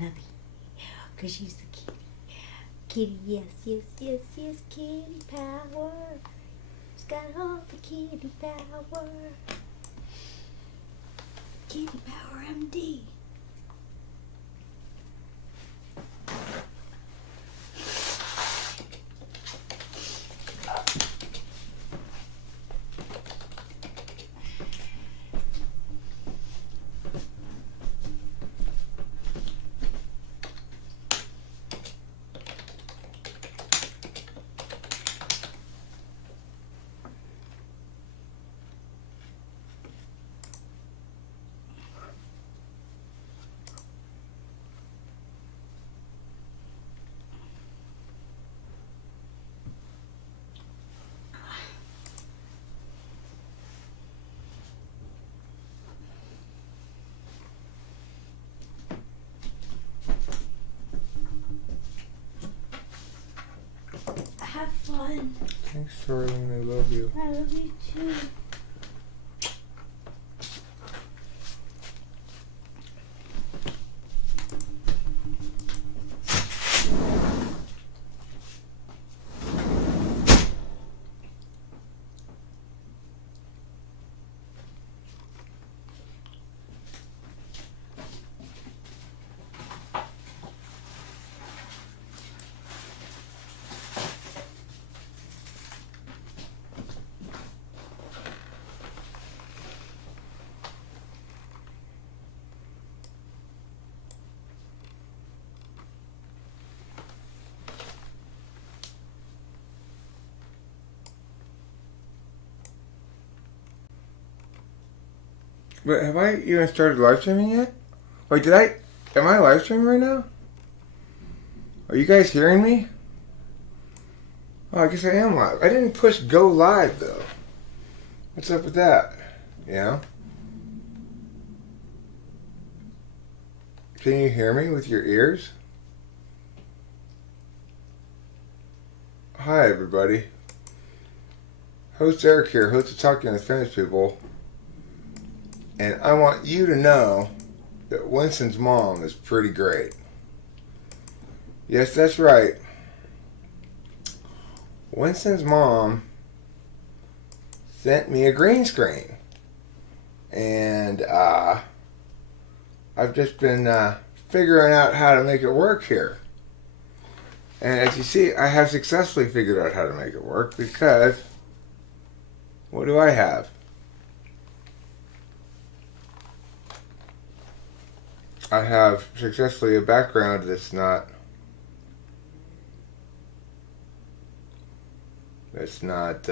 love you. Cause she's the kitty. Kitty, yes, yes, yes, yes, kitty power. She's got all the kitty power. Kitty power MD. Have fun. Thanks, Sterling. I love you. I love you too. But have I even started live streaming yet? Wait, am I live streaming right now? Are you guys hearing me? Oh, I guess I am live. I didn't push go live though. What's up with that? Yeah? Can you hear me with your ears? Hi everybody. Host Eric here, host of Talking with Famous People. And I want you to know that Winston's mom is pretty great. Yes, that's right. Winston's mom sent me a green screen. And I've just been figuring out how to make it work here. And as you see, I have successfully figured out how to make it work because what do I have? I have successfully a background that's not it's not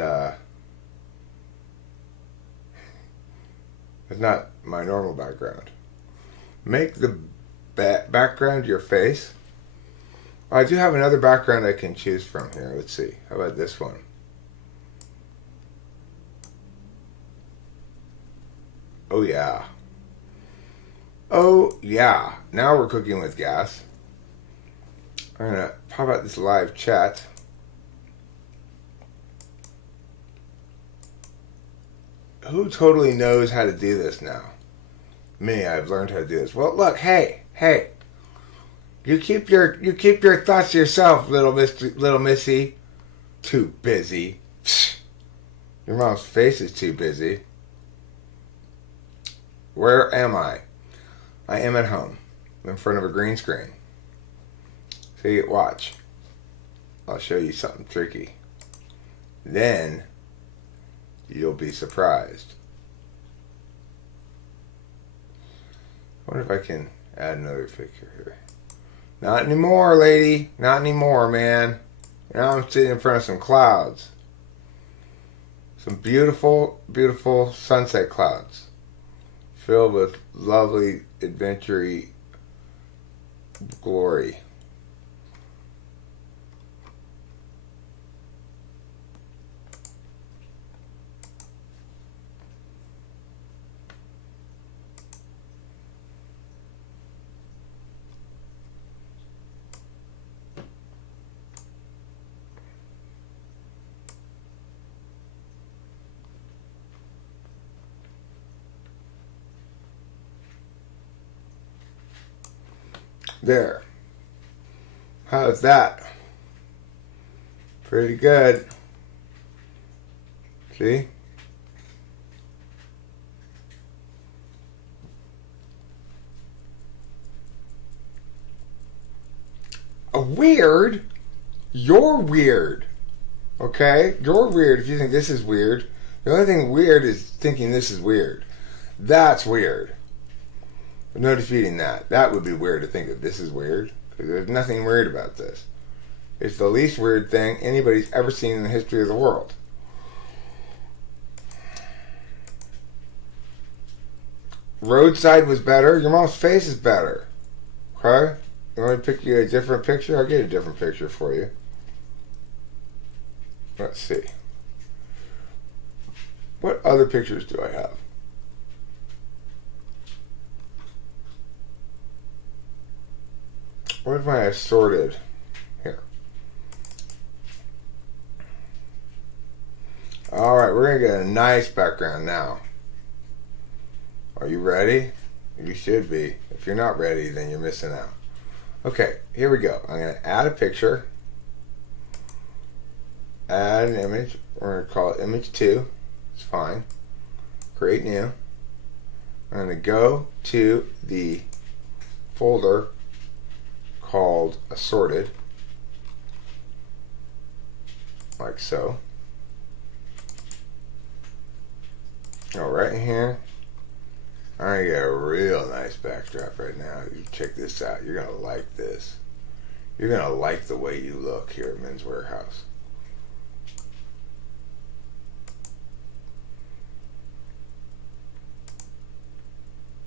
my normal background. Make the background your face. I do have another background I can choose from here. Let's see. How about this one? Oh yeah. Oh yeah. Now we're cooking with gas. I'm gonna pop out this live chat. Who totally knows how to do this now? Me, I've learned how to do this. Well, look, hey. You keep your thoughts to yourself, little missy. Too busy. Psst. Your mom's face is too busy. Where am I? I am at home, in front of a green screen. See, watch. I'll show you something tricky. Then you'll be surprised. I wonder if I can add another picture here. Not anymore, lady. Not anymore, man. Now I'm sitting in front of some clouds. Some beautiful, beautiful sunset clouds. Filled with lovely, adventure-y glory. There. How's that? Pretty good. See? Weird? You're weird. Okay? You're weird if you think this is weird. The only thing weird is thinking this is weird. That's weird. But no defeating that. That would be weird to think that this is weird. Because there's nothing weird about this. It's the least weird thing anybody's ever seen in the history of the world. Roadside was better. Your mom's face is better. Okay? You want me to pick you a different picture? I'll get a different picture for you. Let's see. What other pictures do I have? What am I assorted? Here. Alright, we're going to get a nice background now. Are you ready? You should be. If you're not ready, then you're missing out. Okay, here we go. I'm going to add a picture. Add an image. We're going to call it image 2. It's fine. Create new. I'm going to go to the folder called assorted. Like so. Go right here. I get a real nice backdrop right now. You check this out. You're going to like this. You're going to like the way you look here at Men's Wearhouse.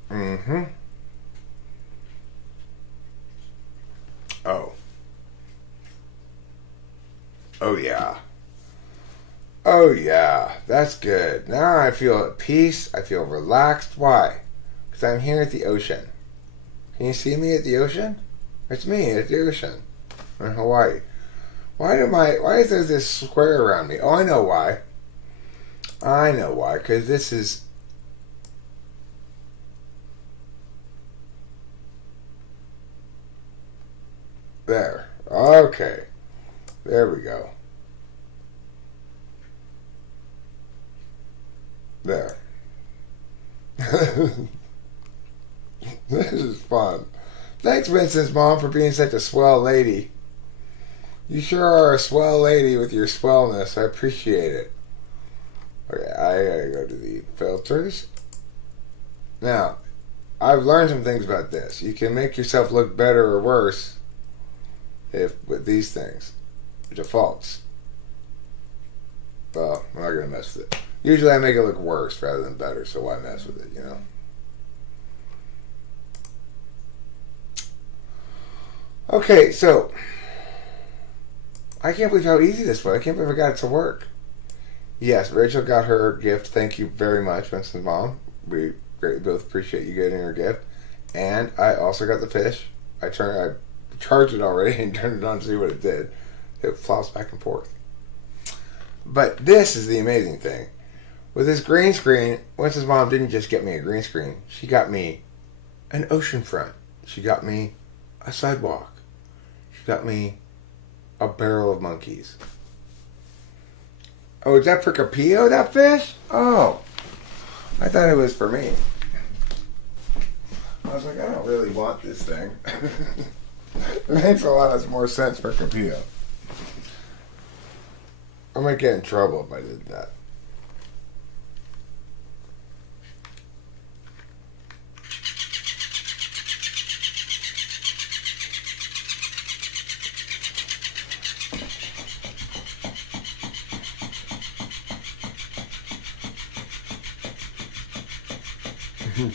Mm-hmm. Oh. Oh, yeah. Oh, yeah. That's good. Now I feel at peace. I feel relaxed. Why? Because I'm here at the ocean. Can you see me at the ocean? It's me at the ocean. In Hawaii. Why is there this square around me? Oh, I know why. I know why. Because this is... There. Okay. There we go. There. This is fun. Thanks, Vincent's mom, for being such a swell lady. You sure are a swell lady with your swellness. I appreciate it. Okay, I gotta go to the filters. Now, I've learned some things about this. You can make yourself look better or worse with these things. Defaults. Well, I'm not gonna mess with it. Usually I make it look worse rather than better, so why mess with it, you know? Okay, so I can't believe how easy this was. I can't believe I got it to work. Yes, Rachel got her gift. Thank you very much, Vincent's mom. We greatly both appreciate you getting her gift. And I also got the fish. I charged it already and turned it on to see what it did. It flops back and forth. But this is the amazing thing. With this green screen, Winston's mom didn't just get me a green screen. She got me an ocean front. She got me a sidewalk. She got me a barrel of monkeys. Oh, is that for Capillo, that fish? Oh, I thought it was for me. I was like, I don't really want this thing. It makes a lot more sense for Capillo. I might get in trouble if I did that.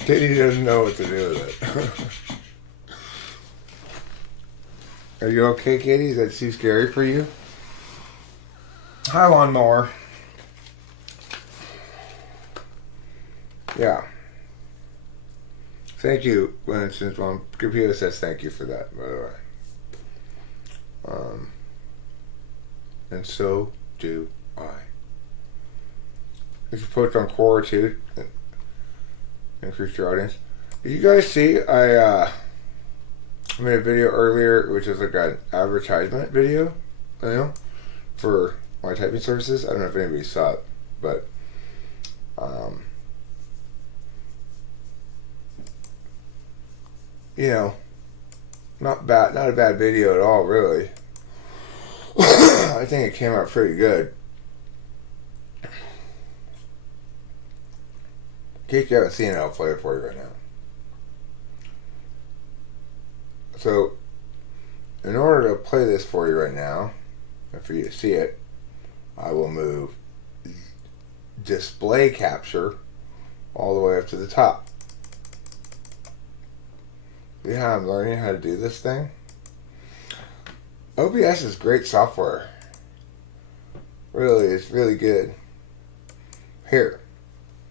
Katie doesn't know what to do with it. Are you okay, Katie? Is that too scary for you? Hi, one more. Yeah. Thank you, Winston's mom. Capillo says thank you for that, by the way. And so do I. If you post on Quora too, increase your audience. Did you guys see? I made a video earlier, which is like an advertisement video, you know, for my typing services. I don't know if anybody saw it, but you know, not a bad video at all, really. I think it came out pretty good. In case you haven't seen it, I'll play it for you right now. So, in order to play this for you right now, and for you to see it, I will move display capture all the way up to the top. See how I'm learning how to do this thing? OBS is great software. Really, it's really good. Here.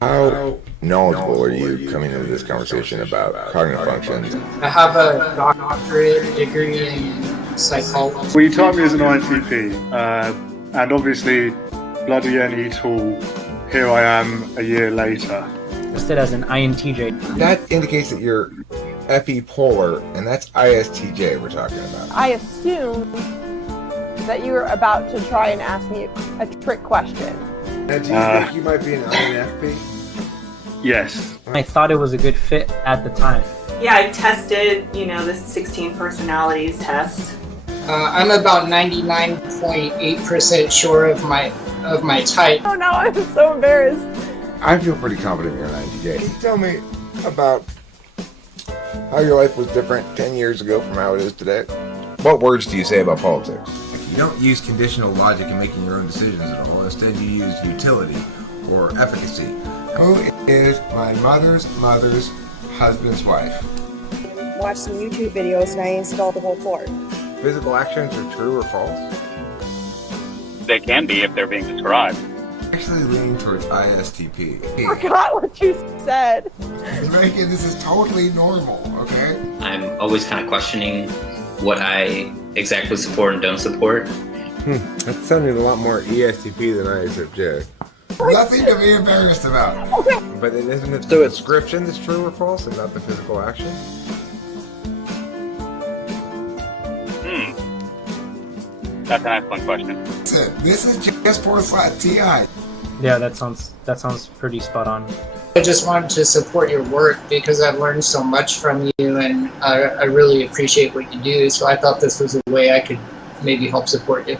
How knowledgeable are you coming into this conversation about cognitive functions? I have a doctorate degree in psychology. Well, you taught me as an INTP, and obviously, bloody any tool, here I am a year later. Listed as an INTJ. That indicates that you're FE polar, and that's ISTJ we're talking about. I assumed that you were about to try and ask me a trick question. Now, do you think you might be an INFP? Yes. I thought it was a good fit at the time. Yeah, I tested, the 16 personalities test. I'm about 99.8% sure of my type. Oh no, I'm so embarrassed. I feel pretty confident you're an INTJ. Can you tell me about how your life was different 10 years ago from how it is today? What words do you say about politics? You don't use conditional logic in making your own decisions at all. Instead, you use utility or efficacy. Who is my mother's husband's wife? Watched some YouTube videos and I installed the whole fort. Physical actions are true or false? They can be if they're being described. Actually leaning towards ISTP. I forgot what you said. Megan, this is totally normal, okay? I'm always kind of questioning what I exactly support and don't support. That's sounding a lot more ESTP than ISFJ. Nothing to be embarrassed about. But isn't it the description that's true or false and not the physical action? That's an excellent question. This is just /TI. Yeah, that sounds pretty spot on. I just wanted to support your work because I've learned so much from you, and I really appreciate what you do. So I thought this was a way I could maybe help support you.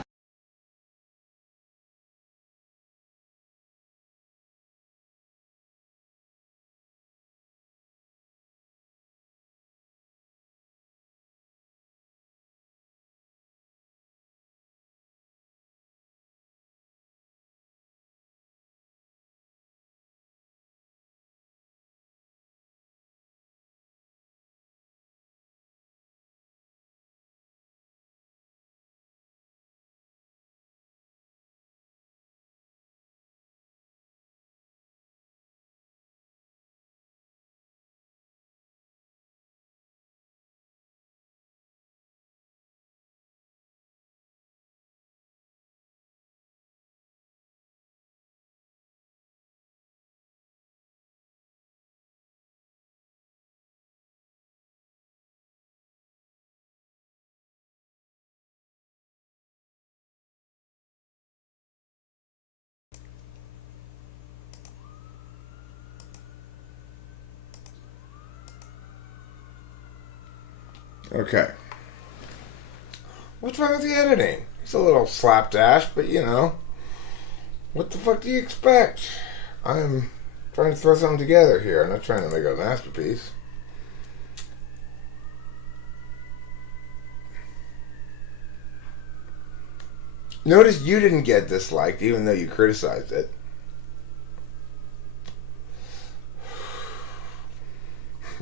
Okay. What's wrong with the editing? It's a little slapdash, but what the fuck do you expect? I'm trying to throw something together here. I'm not trying to make a masterpiece. Notice you didn't get disliked, even though you criticized it.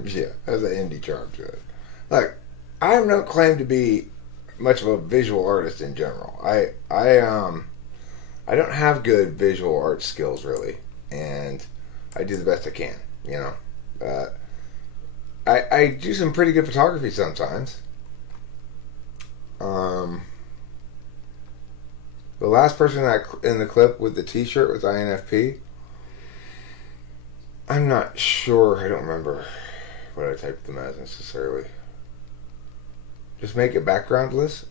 Yeah, there's an indie charm to it. Look, I have no claim to be much of a visual artist in general. I don't have good visual art skills really, and I do the best I can. I do some pretty good photography sometimes. The last person in the clip with the T-shirt was INFP. I'm not sure. I don't remember what I typed them as necessarily. Just make it backgroundless.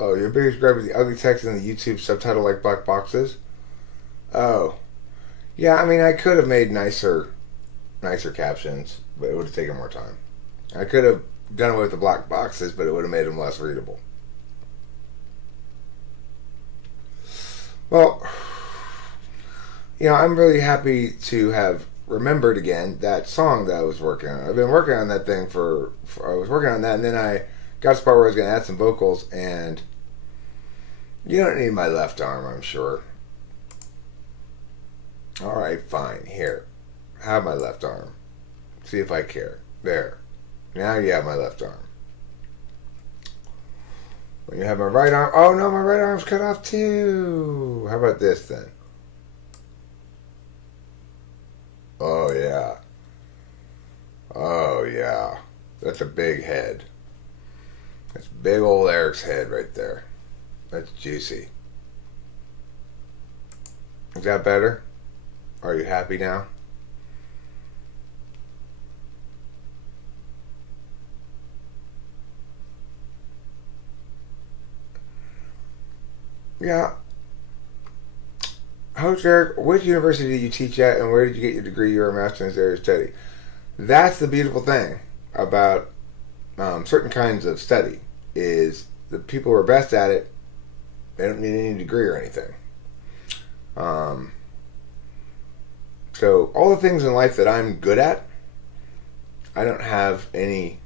Oh, your biggest gripe with the ugly text in the YouTube subtitle like black boxes? Oh. Yeah, I mean, I could have made nicer captions, but it would have taken more time. I could have done away with the black boxes, but it would have made them less readable. Well, you know, I'm really happy to have remembered again that song that I was working on. I've been working on that thing I was working on that, and then I got to the part where I was going to add some vocals, and you don't need my left arm, I'm sure. Alright, fine. Here. Have my left arm. See if I care. There. Now you have my left arm. When you have my right arm... Oh no, my right arm's cut off too! How about this then? Oh yeah. Oh yeah. That's a big head. That's big old Eric's head right there. That's juicy. Is that better? Are you happy now? Yeah. Coach Eric, which university did you teach at, and where did you get your degree? You're a master in this area of study. That's the beautiful thing about certain kinds of study, is the people who are best at it, they don't need any degree or anything. So all the things in life that I'm good at, I don't have any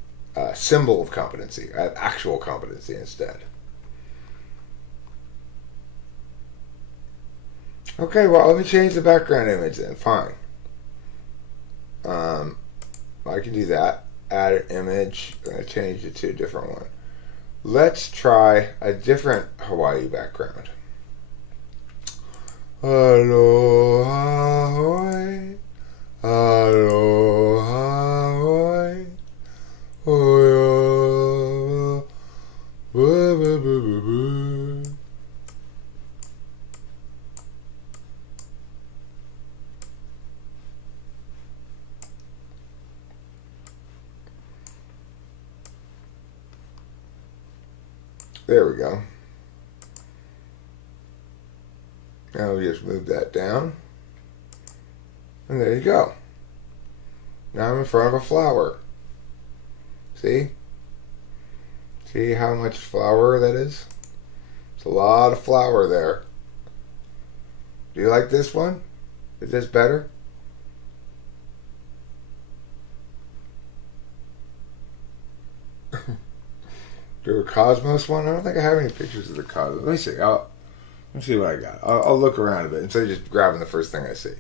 symbol of competency. I have actual competency instead. Okay, well, let me change the background image then. Fine. I can do that. Add an image. I'm going to change it to a different one. Let's try a different Hawaii background. Aloha Hawaii. Aloha Hawaii. Oh, yeah. There we go. Now we just move that down. And there you go. Now I'm in front of a flower. See? See how much flower that is? It's a lot of flower there. Do you like this one? Is this better? Do a Cosmos one? I don't think I have any pictures of the Cosmos. Let me see. Let me see what I got. I'll look around a bit instead of just grabbing the first thing I see.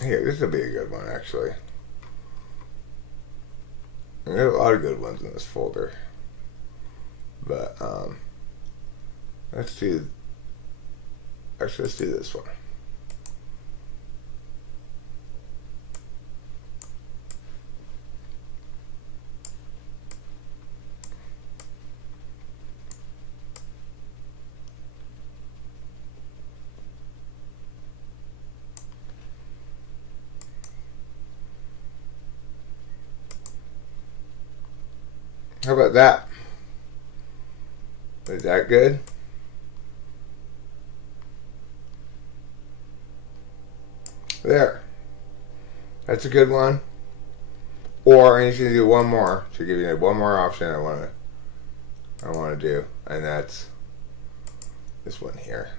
Here, this will be a good one, actually. We have a lot of good ones in this folder. But, let's do this one. How about that? Is that good? There. That's a good one. Or I need to do one more to give you one more option I want to do, and that's this one here.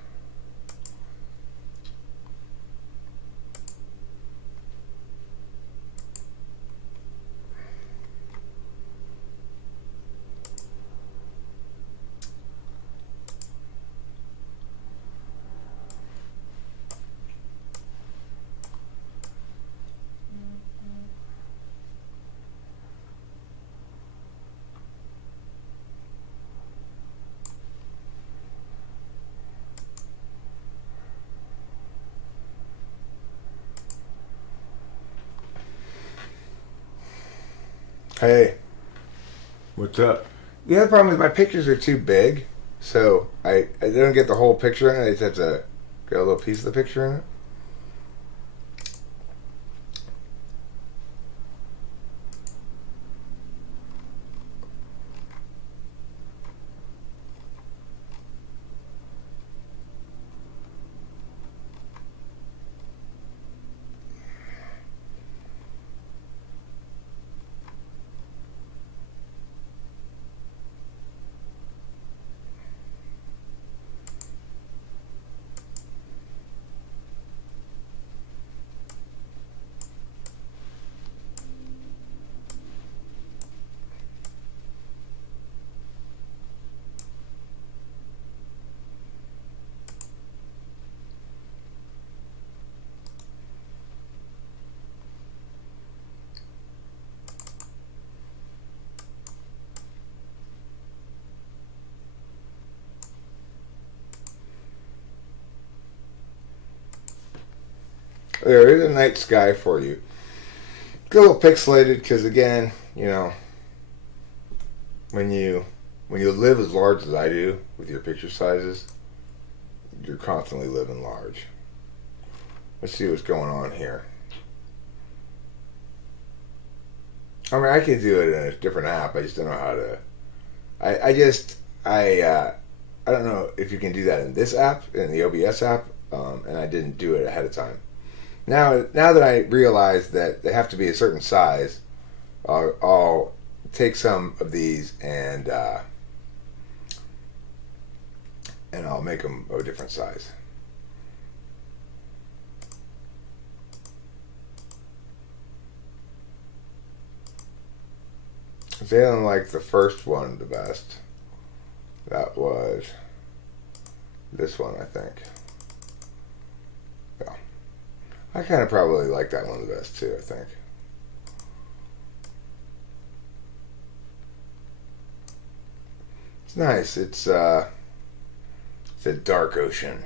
Hey, what's up? The other problem is my pictures are too big, So I didn't get the whole picture in it. I just have to get a little piece of the picture in it. There is a night sky for you. It's a little pixelated because, again, you know, when you live as large as I do with your picture sizes, you're constantly living large. Let's see what's going on here. I mean, I can do it in a different app. I just don't know how to. I don't know if you can do that in this app, in the OBS app, and I didn't do it ahead of time. Now that I realize that they have to be a certain size, I'll take some of these and I'll make them of a different size. They didn't like the first one the best. That was this one, I think. Yeah. I kind of probably like that one the best too, I think. It's nice. It's a dark ocean.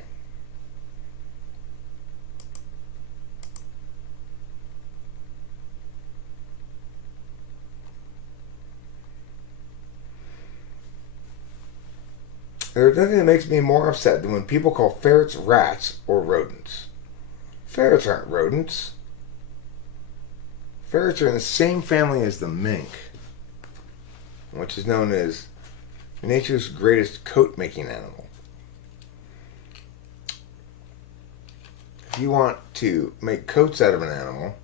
There's nothing that makes me more upset than when people call ferrets rats or rodents. Ferrets aren't rodents. Ferrets are in the same family as the mink, which is known as nature's greatest coat-making animal. If you want to make coats out of an animal,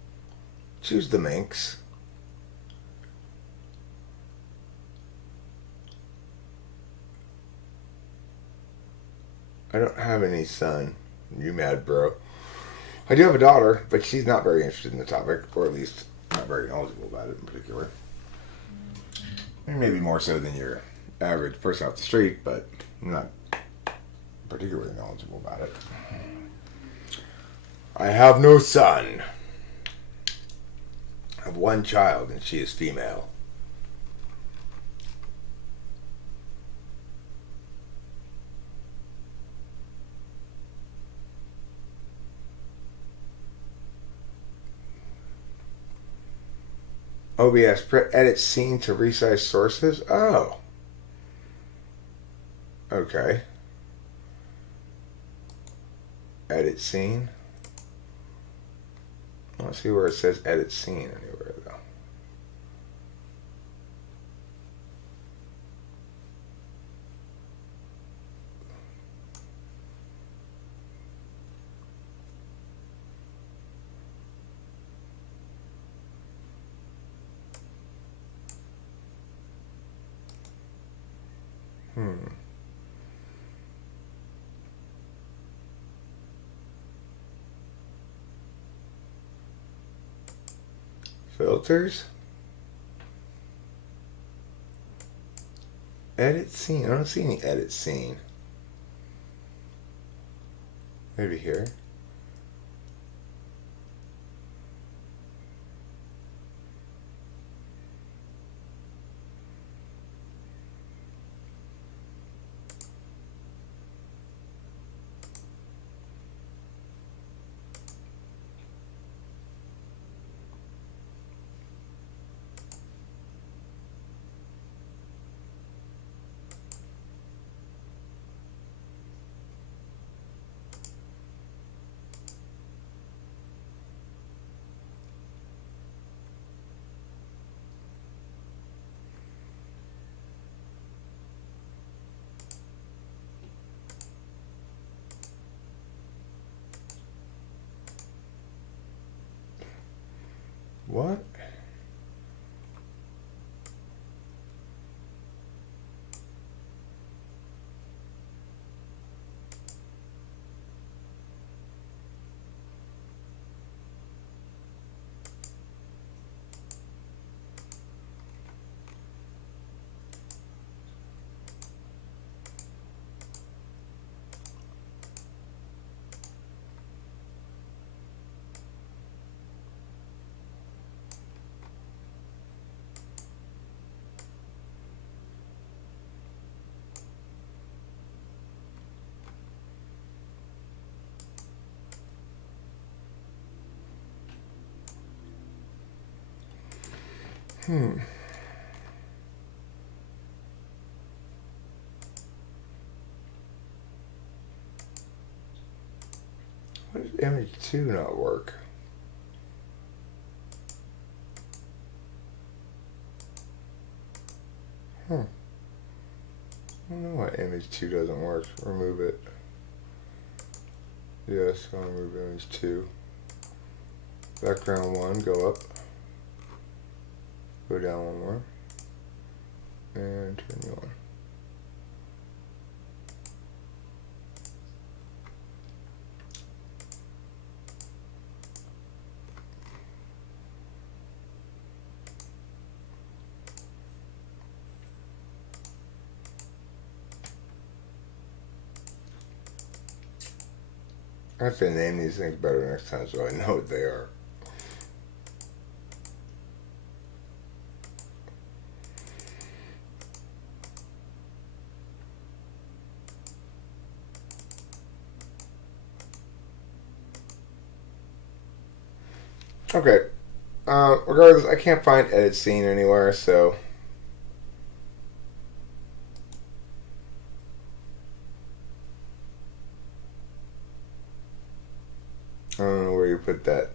choose the minks. I don't have any son. You mad, bro? I do have a daughter, but she's not very interested in the topic, or at least not very knowledgeable about it in particular. Maybe more so than your average person off the street, but not particularly knowledgeable about it. I have no son. I have one child, and she is female. OBS, edit scene to resize sources. Oh. Okay. Edit scene. I don't see where it says edit scene anywhere though. Filters. Edit scene. I don't see any edit scene. Maybe here. What? Why does image 2 not work? I don't know why image 2 doesn't work. Remove it. Yes, I'll remove image 2. Background 1, go up. Go down one more. And turn you on. I have to name these things better next time so I know what they are. Okay. Regardless, I can't find edit scene anywhere, so I don't know where you put that.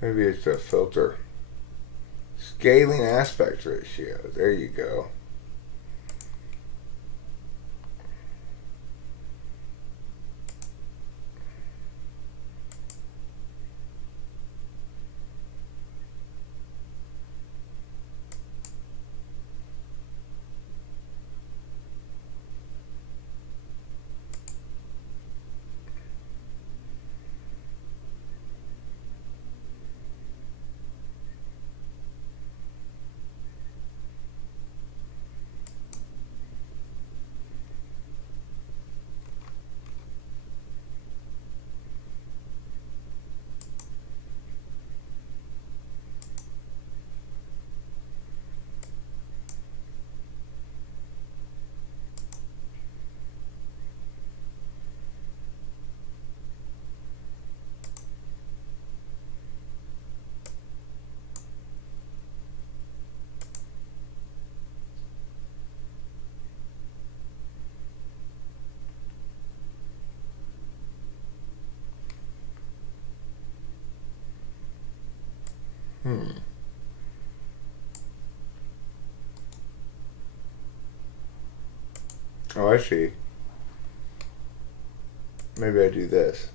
Maybe it's a filter. Scaling aspect ratio. There you go. Oh, I see. Maybe I do this.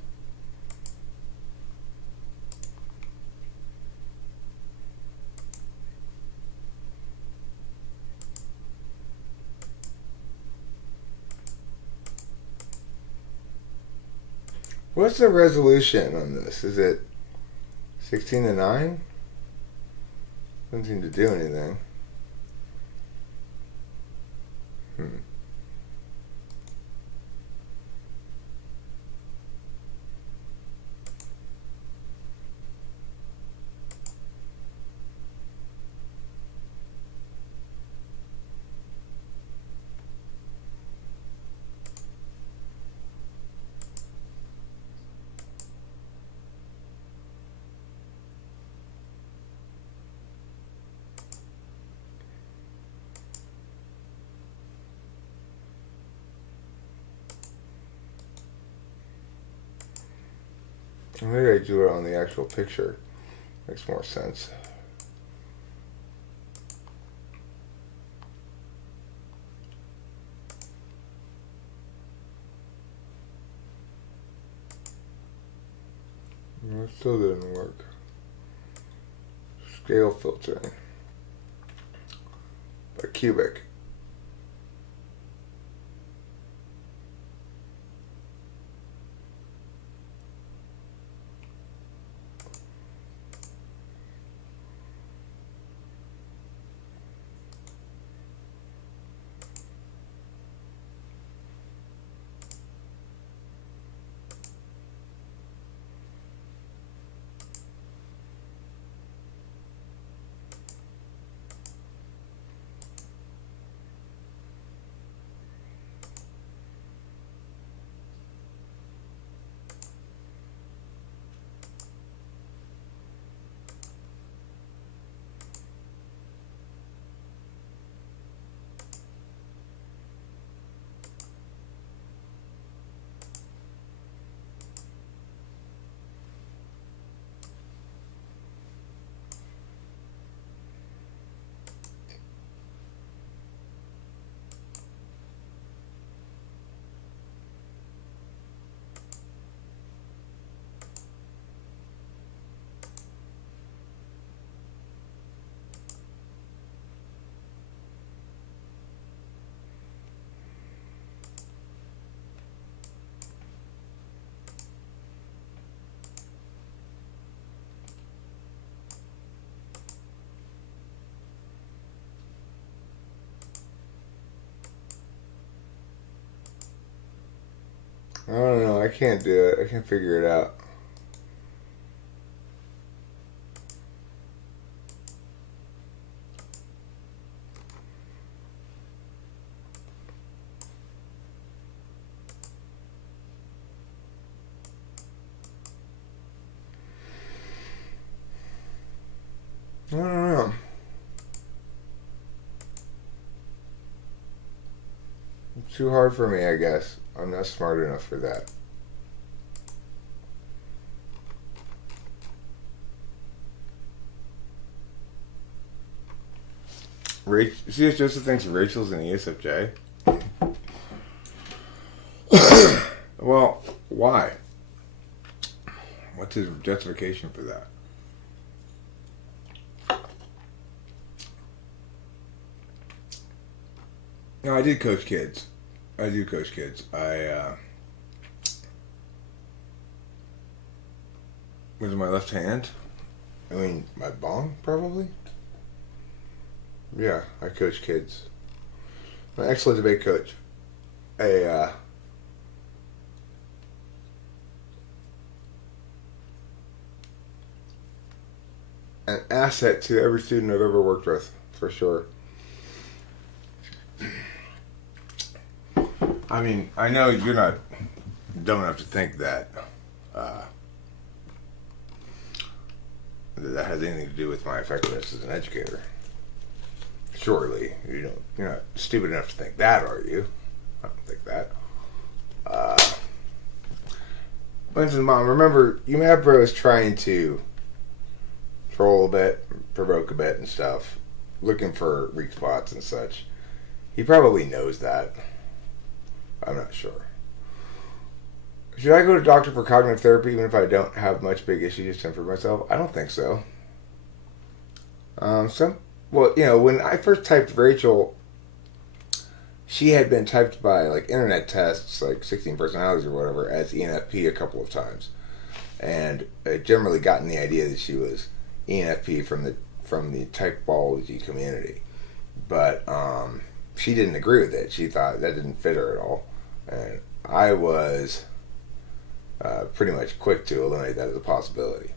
What's the resolution on this? Is it 16:9? Doesn't seem to do anything. Maybe I do it on the actual picture. Makes more sense. No, it still didn't work. Scale filtering. By Cubic. I don't know. I can't do it. I can't figure it out. I don't know. It's too hard for me, I guess. I'm not smart enough for that. See, Joseph thinks Rachel's an ESFJ. Well, why? What's his justification for that? No, I did coach kids. I do coach kids. Was it my left hand? I mean, my bong, probably? Yeah, I coach kids. I'm an excellent debate coach. An asset to every student I've ever worked with, for sure. I mean, I know you're not dumb enough to think that that has anything to do with my effectiveness as an educator. Surely, you're not stupid enough to think that, are you? I don't think that. Winston's mom, remember, UMAP Bro is trying to troll a bit, provoke a bit and stuff, looking for weak spots and such. He probably knows that. I'm not sure. Should I go to a doctor for cognitive therapy even if I don't have much big issues to improve myself? I don't think so. Well, you know, when I first typed Rachel, she had been typed by like internet tests, like 16 personalities or whatever, as ENFP a couple of times, and I generally gotten the idea that she was ENFP from the typology community, but she didn't agree with it. She thought that didn't fit her at all, and I was pretty much quick to eliminate that as a possibility.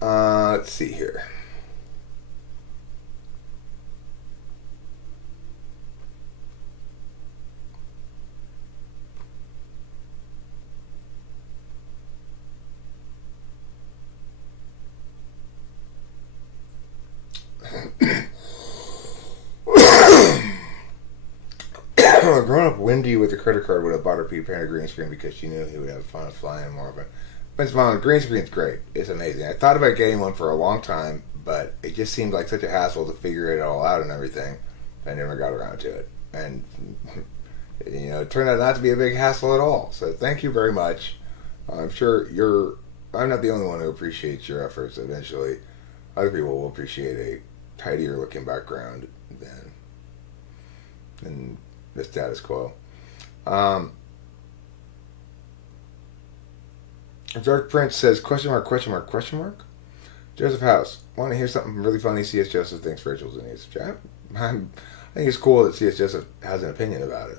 Let's see here. Growing up, Wendy with a credit card would have bought her Peter Pan a green screen because she knew he would have fun flying more of it. It's fun. The green screen's great. It's amazing. I thought about getting one for a long time, but it just seemed like such a hassle to figure it all out and everything. I never got around to it. And, it turned out not to be a big hassle at all. So thank you very much. I'm sure I'm not the only one who appreciates your efforts. Eventually, other people will appreciate a tidier looking background than the status quo. Dark Prince says, question mark, question mark, question mark? Joseph House, want to hear something really funny C.S. Joseph thinks Rachel's an ace? I think it's cool that C.S. Joseph has an opinion about it.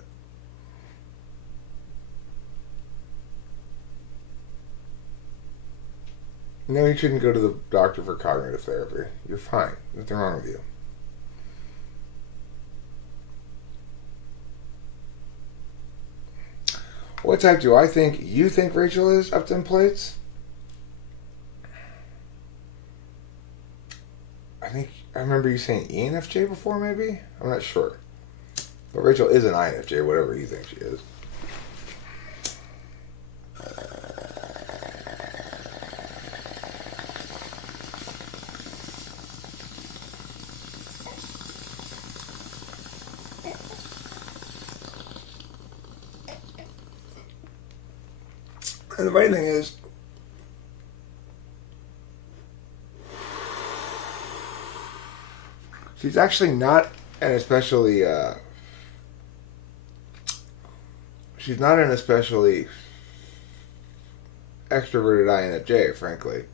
No, you shouldn't go to the doctor for cognitive therapy. You're fine. Nothing wrong with you. What type do I think you think Rachel is up to them plates? I remember you saying ENFJ before, maybe? I'm not sure. But Rachel is an INFJ, whatever you think she is. And the funny thing is, she's actually not an especially, she's not an especially extroverted INFJ, frankly.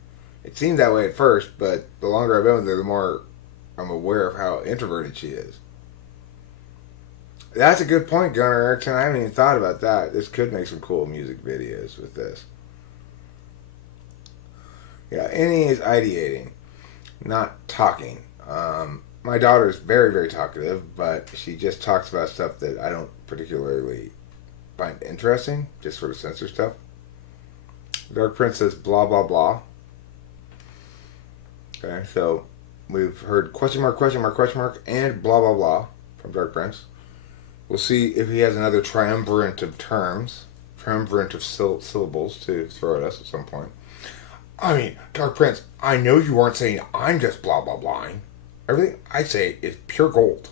It seemed that way at first, but the longer I've been with her, the more I'm aware of how introverted she is. That's a good point, Gunnar Erickson. I haven't even thought about that. This could make some cool music videos with this. Yeah, Annie is ideating, not talking. My daughter is very, very talkative, but she just talks about stuff that I don't particularly find interesting, just sort of censor stuff. Dark Prince says blah, blah, blah. Okay, so we've heard question mark, question mark, question mark, and blah, blah, blah from Dark Prince. We'll see if he has another triumvirate of terms, triumvirate of syllables to throw at us at some point. I mean, Dark Prince, I know you aren't saying I'm just blah, blah, blahing. Everything I say is pure gold.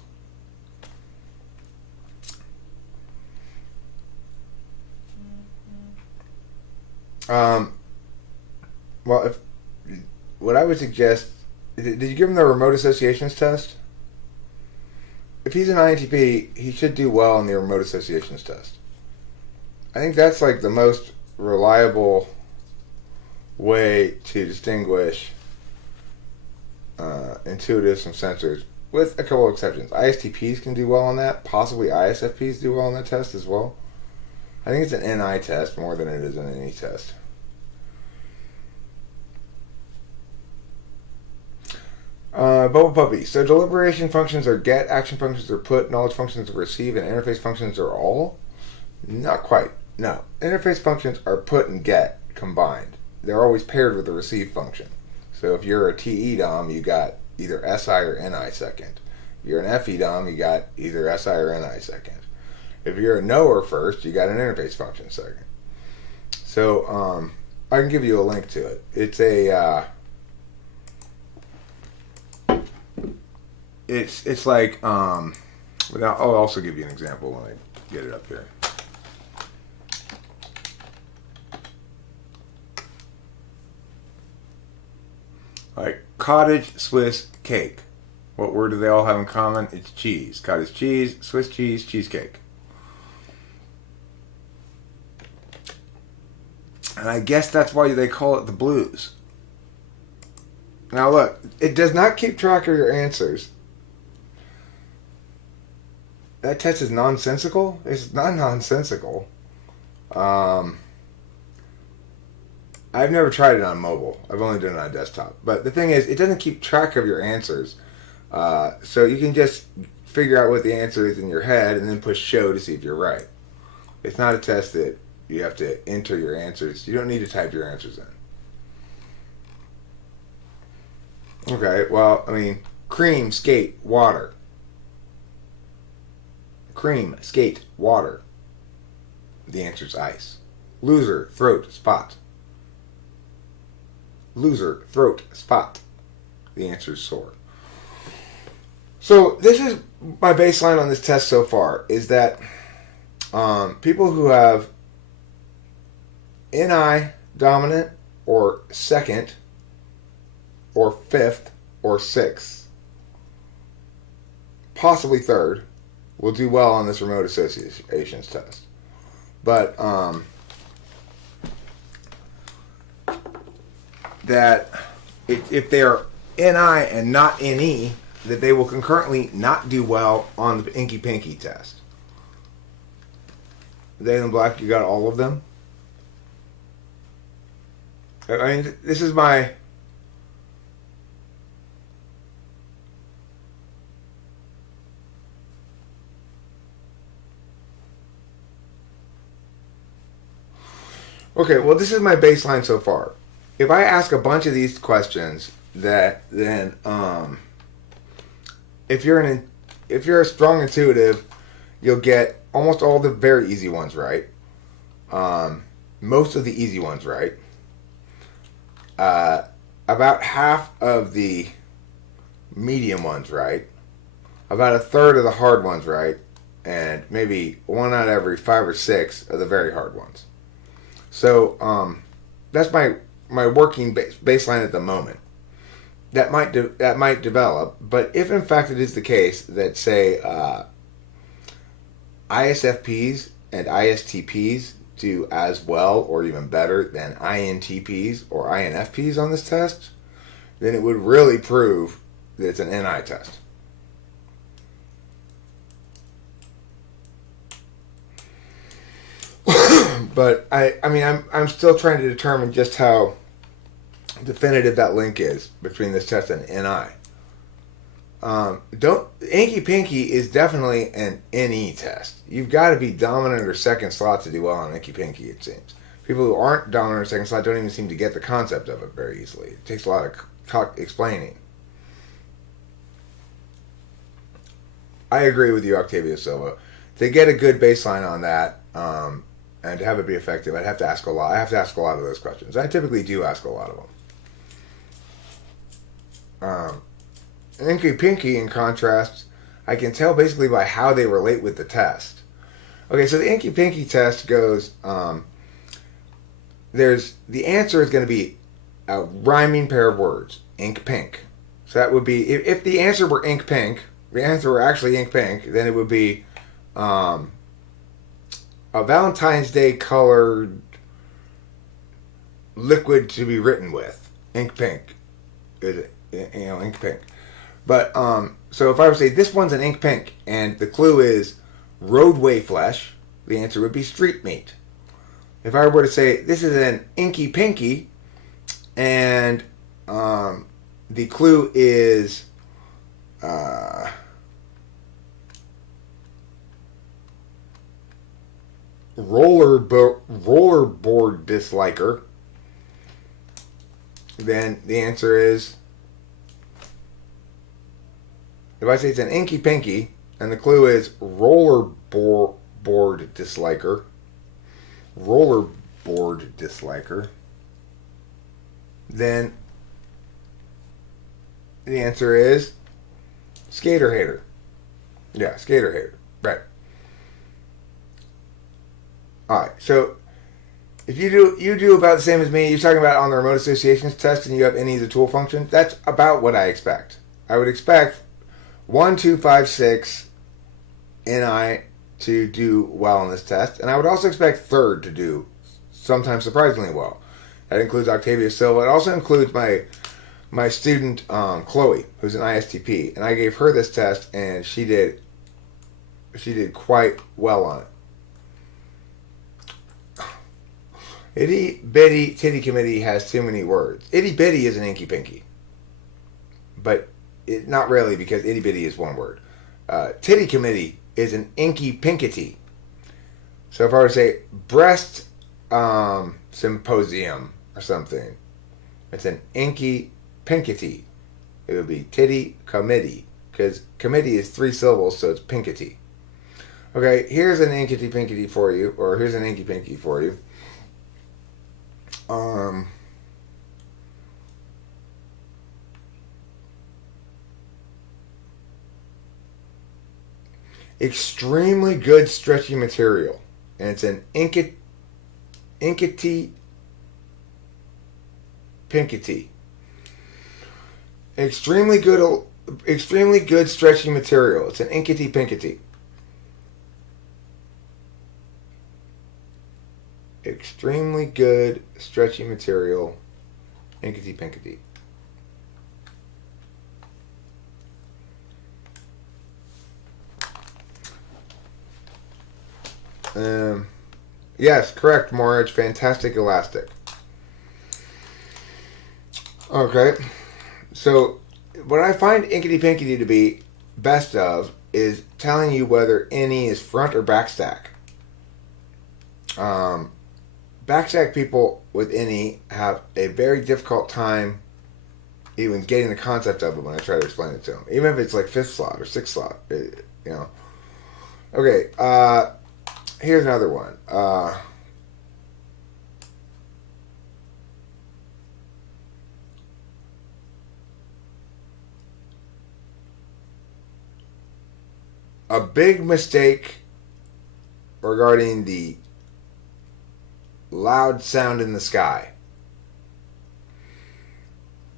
Well, what I would suggest, did you give him the remote associations test? If he's an INTP, he should do well on the remote associations test. I think that's like the most reliable way to distinguish intuitives from sensors, with a couple of exceptions. ISTPs can do well on that. Possibly ISFPs do well on that test as well. I think it's an NI test more than it is an NE test. Bubble Puppy. So deliberation functions are get, action functions are put, knowledge functions are receive, and interface functions are all? Not quite. No. Interface functions are put and get combined. They're always paired with the receive function. So if you're a TE DOM, you got either SI or NI second. If you're an FE DOM, you got either SI or NI second. If you're a knower first, you got an interface function second. So I can give you a link to it. It's a it's like I'll also give you an example when I get it up here. Like cottage Swiss cake. What word do they all have in common? It's cheese. Cottage cheese, Swiss cheese, cheesecake. And I guess that's why they call it the blues. Now look, it does not keep track of your answers. That test is nonsensical? It's not nonsensical. I've never tried it on mobile. I've only done it on desktop. But the thing is, it doesn't keep track of your answers. So you can just figure out what the answer is in your head and then push show to see if you're right. It's not a test that you have to enter your answers. You don't need to type your answers in. Okay, well, I mean, cream, skate, water. Cream, skate, water. The answer's ice. Loser, throat, spot. loser, throat, spot. The answer is sore. So this is my baseline on this test so far, is that people who have NI dominant or second or fifth or sixth, possibly third, will do well on this remote associations test. But that if they are NI and not NE, that they will concurrently not do well on the Inky Pinky test. They in black, you got all of them? I mean, this is my... Okay, well, this is my baseline so far. If I ask a bunch of these questions, that then, if you're a strong intuitive, you'll get almost all the very easy ones right. Most of the easy ones right. About half of the medium ones right. About a third of the hard ones right. And maybe 1 out of every 5 or 6 of the very hard ones. So that's my working baseline at the moment. That might develop, but if in fact it is the case that, say, ISFPs and ISTPs do as well or even better than INTPs or INFPs on this test, then it would really prove that it's an NI test. But I mean, I'm still trying to determine just how definitive that link is between this test and NI. Inky Pinky is definitely an NE test. You've got to be dominant or second slot to do well on Inky Pinky, it seems. People who aren't dominant or second slot don't even seem to get the concept of it very easily. It takes a lot of explaining. I agree with you, Octavio Silva. To get a good baseline on that, and to have it be effective, I'd have to ask a lot. I have to ask a lot of those questions. I typically do ask a lot of them. Inky Pinky, in contrast, I can tell basically by how they relate with the test. Okay, so the Inky Pinky test goes, the answer is going to be a rhyming pair of words, ink pink. So that would be, if the answer were ink pink, the answer were actually ink pink, then it would be a Valentine's Day colored liquid to be written with. Ink pink. Ink pink. But, so if I were to say this one's an ink pink, and the clue is roadway flesh, the answer would be street meat. If I were to say this is an Inky Pinky, and the clue is rollerboard disliker, then the answer is, if I say it's an Inky Pinky and the clue is rollerboard disliker, then the answer is skater hater. Yeah, skater hater. Right. Alright, so if you do about the same as me, you're talking about on the remote associations test and you have any of the tool functions, that's about what I expect. I would expect 1, 2, 5, 6 NI to do well on this test, and I would also expect third to do sometimes surprisingly well. That includes Octavia Silva. It also includes my student Chloe, who's an ISTP, and I gave her this test, and she did quite well on it. Itty bitty titty committee has too many words. Itty bitty is an Inky Pinky, but not really, because itty bitty is one word. Titty committee is an Inky Pinkety. So if I were to say breast symposium or something, it's an Inky Pinkety. It would be titty committee, because committee is 3 syllables, so it's Pinkety. Okay, here's an Inkety Pinkety for you, or here's an Inky Pinky for you. extremely good stretchy material, and it's an Inkety Pinkety. Extremely good stretchy material. It's an Inkety Pinkety. Extremely good stretchy material. Inkety Pinkety. Yes, correct, Morage. Fantastic elastic. Okay. So, what I find Inkety Pinkety to be best of is telling you whether any is front or back stack. Backstack people with any have a very difficult time even getting the concept of it when I try to explain it to them. Even if it's like 5th slot or 6th slot, you know. Okay, here's another one. A big mistake regarding the loud sound in the sky.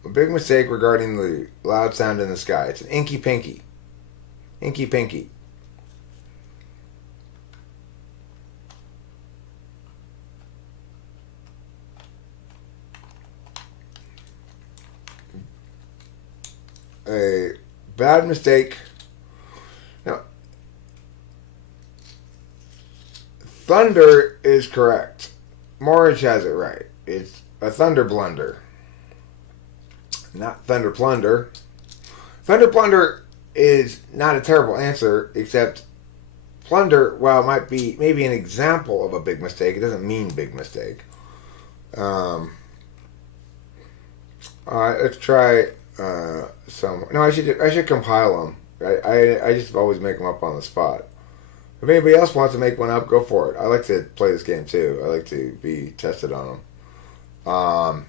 A big mistake regarding the loud sound in the sky. It's an Inky Pinky. Inky Pinky. A bad mistake. Now, thunder is correct. Morage has it right. It's a thunder blunder. Not thunder plunder. Thunder plunder is not a terrible answer, except plunder, while it might be maybe an example of a big mistake, it doesn't mean big mistake. Alright, let's try some. No, I should compile them. I just always make them up on the spot. If anybody else wants to make one up, go for it. I like to play this game too. I like to be tested on them.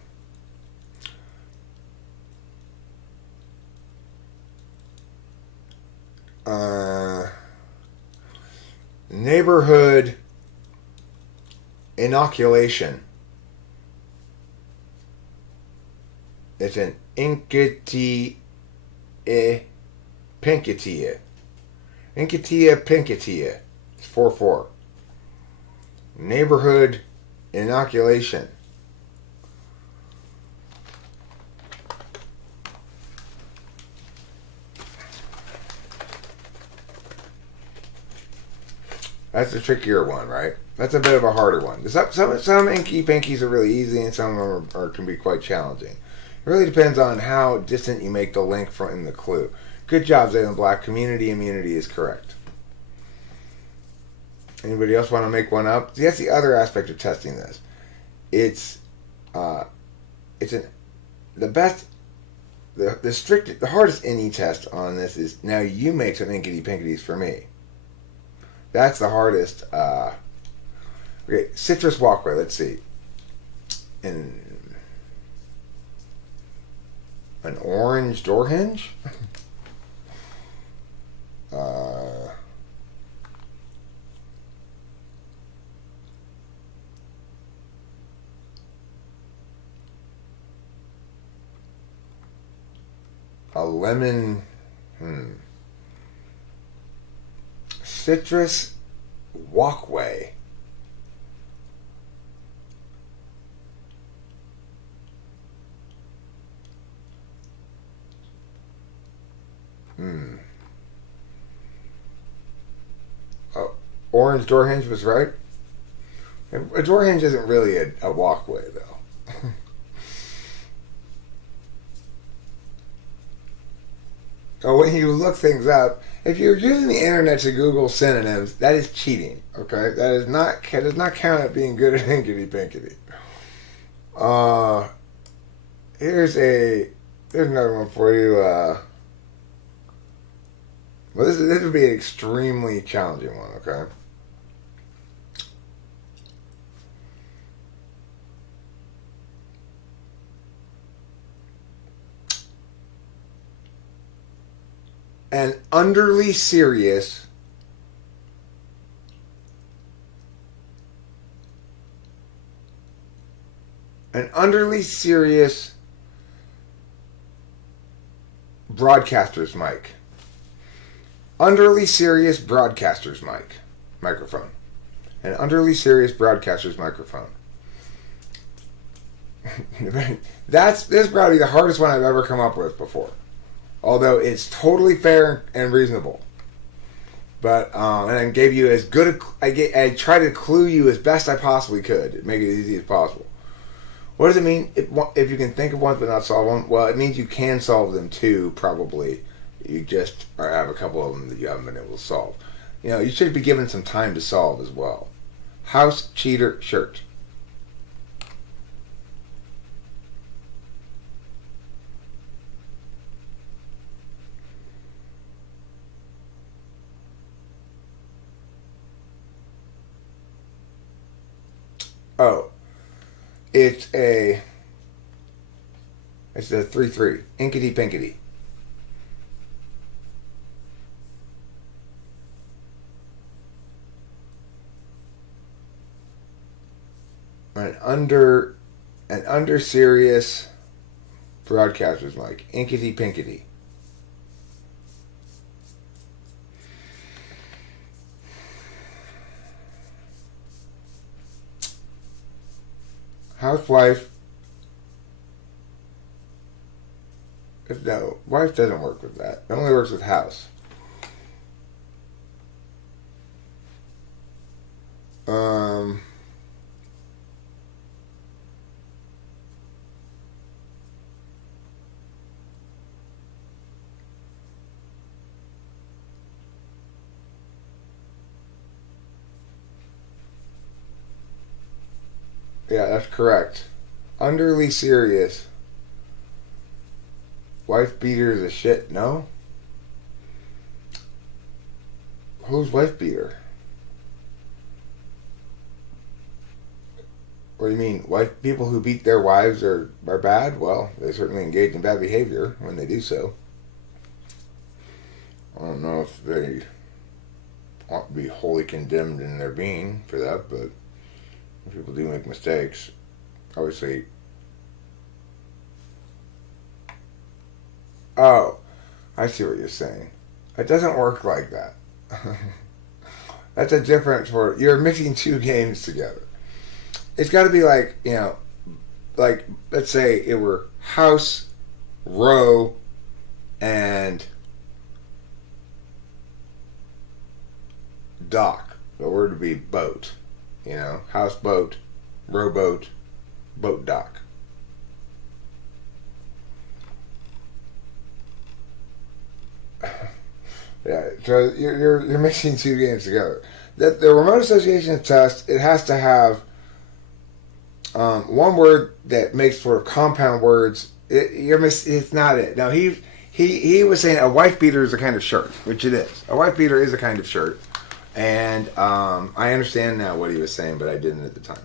Neighborhood inoculation. It's an Inkety Pinketia. Inketia Pinketia. It's 4-4. Neighborhood inoculation. That's the trickier one, right? That's a bit of a harder one. Some Inky Pinkies are really easy, and some of them can be quite challenging. It really depends on how distant you make the link from the clue. Good job, Zaylen Black. Community immunity is correct. Anybody else want to make one up? See, that's the other aspect of testing this. The hardest any test on this is now you make some Inkety Pinkities for me. That's the hardest. Okay, citrus walkway. Let's see. An orange door hinge. A lemon. Citrus walkway. Oh, orange door hinge was right. A door hinge isn't really a walkway, though. Oh, when you look things up, if you're using the internet to Google synonyms, that is cheating. Okay, that does not count at being good at Inkety Pinkety. Here's another one for you. Well, this would be an extremely challenging one. Okay. An underly serious an underly serious broadcaster's mic. Underly serious broadcaster's microphone. An underly serious broadcaster's microphone. This is probably the hardest one I've ever come up with before. Although it's totally fair and reasonable. But, and I gave you as good I tried to clue you as best I possibly could. Make it as easy as possible. What does it mean if you can think of one but not solve one? Well, it means you can solve them too, probably. You just have a couple of them that you haven't been able to solve. You know, you should be given some time to solve as well. House cheater shirt. Oh, it's a 3-3. Inkity pinkity. An under serious broadcaster's mic. Inkity pinkity. Housewife. No, wife doesn't work with that. It only works with house. Yeah, that's correct. Underly serious. Wife beater is a shit. No? Who's wife beater? What do you mean? People who beat their wives are bad? Well, they certainly engage in bad behavior when they do so. I don't know if they ought to be wholly condemned in their being for that, but people do make mistakes. Obviously. Oh, I see what you're saying. It doesn't work like that. That's a difference for you're mixing two games together. It's got to be like, you know, like let's say it were house, row, and dock. The word would be boat. You know, houseboat, rowboat, boat dock. Yeah, so you're mixing two games together. The remote association test, it has to have one word that makes sort of compound words. It's not it. Now he was saying a wife beater is a kind of shirt, which it is. A wife beater is a kind of shirt. And I understand now what he was saying, but I didn't at the time.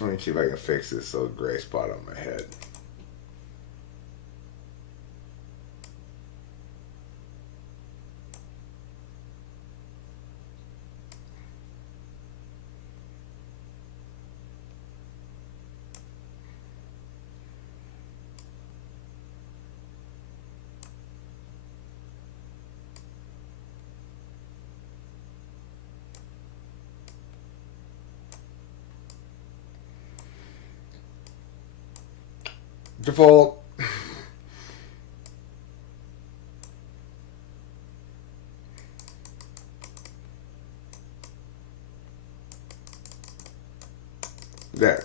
Let me see if I can fix this little gray spot on my head. Default. There.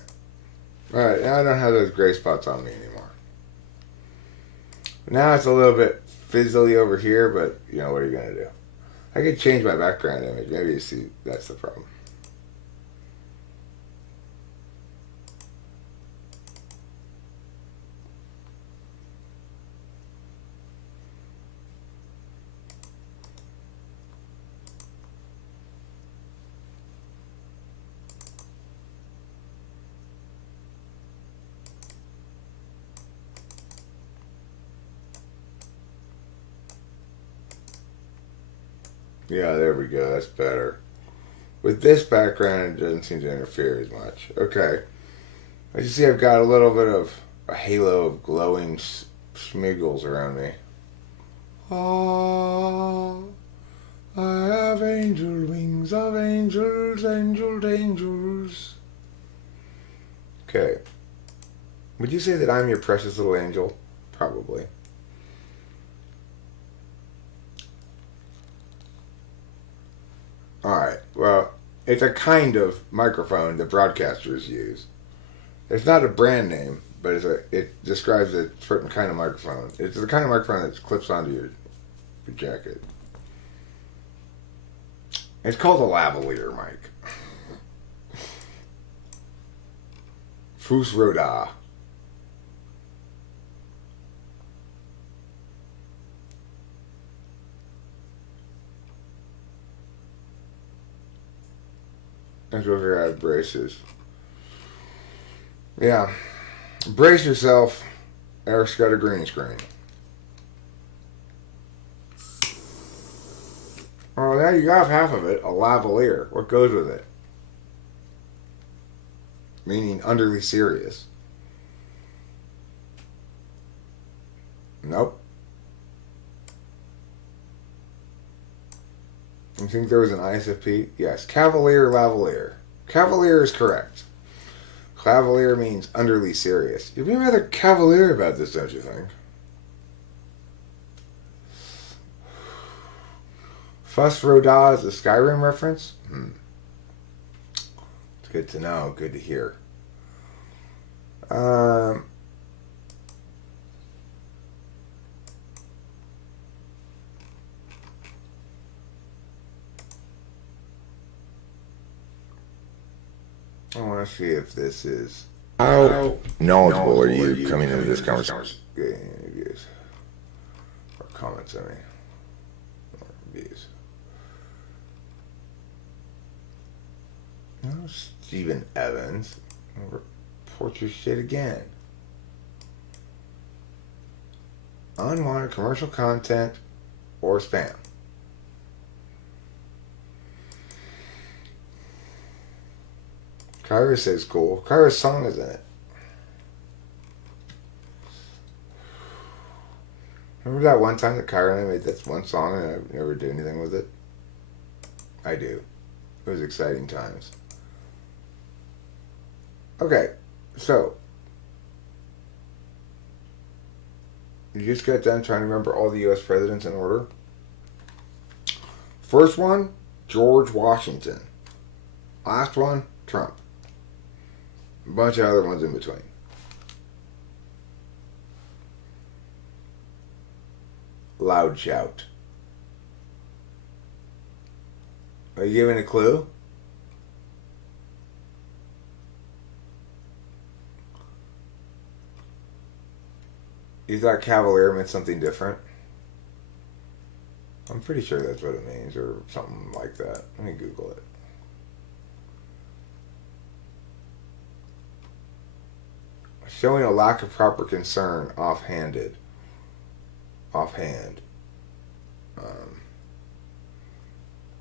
Alright, now I don't have those gray spots on me anymore. Now it's a little bit fizzly over here, but you know, what are you going to do? I could change my background image. Maybe you see that's the problem. Yeah, there we go. That's better. with this background, it doesn't seem to interfere as much. Okay. As you see, I've got a little bit of a halo of glowing smiggles around me. Ah, I have angel wings of angels, angels. Okay. Would you say that I'm your precious little angel? Probably. Alright, well, it's a kind of microphone that broadcasters use. It's not a brand name, but it describes a certain kind of microphone. It's the kind of microphone that clips onto your jacket. It's called a lavalier mic. Fus Roda. I'm supposed to have braces. Yeah. Brace yourself. Eric's got a green screen. Oh, now you have half of it, a lavalier. What goes with it? Meaning underly serious. Nope. You think there was an ISFP? Yes. Cavalier, lavalier. Cavalier is correct. Cavalier means underly serious. You're being rather cavalier about this, don't you think? Fus Roda is a Skyrim reference? It's good to know. Good to hear. I want to see if this is... How knowledgeable are you coming into this conversation? Getting any views. Or comments, I mean. Or views. No, Stephen Evans. Report your shit again. Unwanted commercial content or spam. Kyra says cool. Kyra's song is in it. Remember that one time that Kyra and I made that one song and I never did anything with it? I do. It was exciting times. Okay, so you just got done trying to remember all the U.S. presidents in order. First one, George Washington. Last one, Trump. A bunch of other ones in between. Loud shout. Are you giving a clue? You thought cavalier meant something different? I'm pretty sure that's what it means, or something like that. Let me Google it. Showing a lack of proper concern, offhand.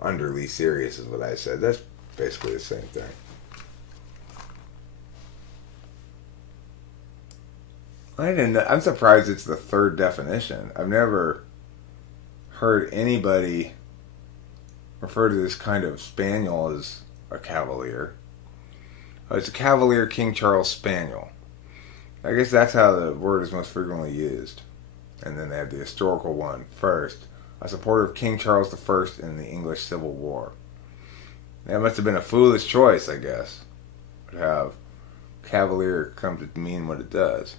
Underly serious is what I said. That's basically the same thing. I'm surprised it's the third definition. I've never heard anybody refer to this kind of spaniel as a cavalier. Oh, it's a Cavalier King Charles Spaniel. I guess that's how the word is most frequently used. And then they have the historical one first. A supporter of King Charles I in the English Civil War. That must have been a foolish choice, I guess, to have Cavalier come to mean what it does.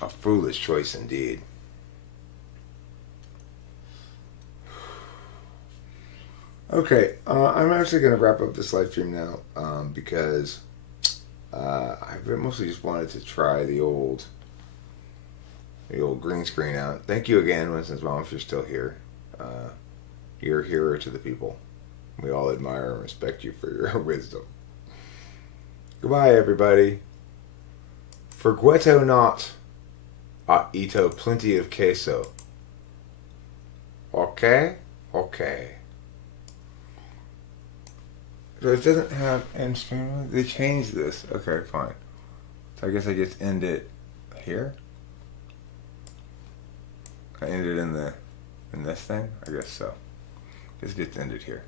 A foolish choice indeed. Okay, I'm actually going to wrap up this live stream now because I've mostly just wanted to try the old green screen out. Thank you again, Winston's mom, if you're still here. You're a hero to the people. We all admire and respect you for your wisdom. Goodbye, everybody. Forgueto not, ito plenty of queso. Okay? Okay. So it doesn't have end stream. They changed this. Okay, fine. So I guess I just end it here. I end it in this thing. I guess so. Just gets ended here.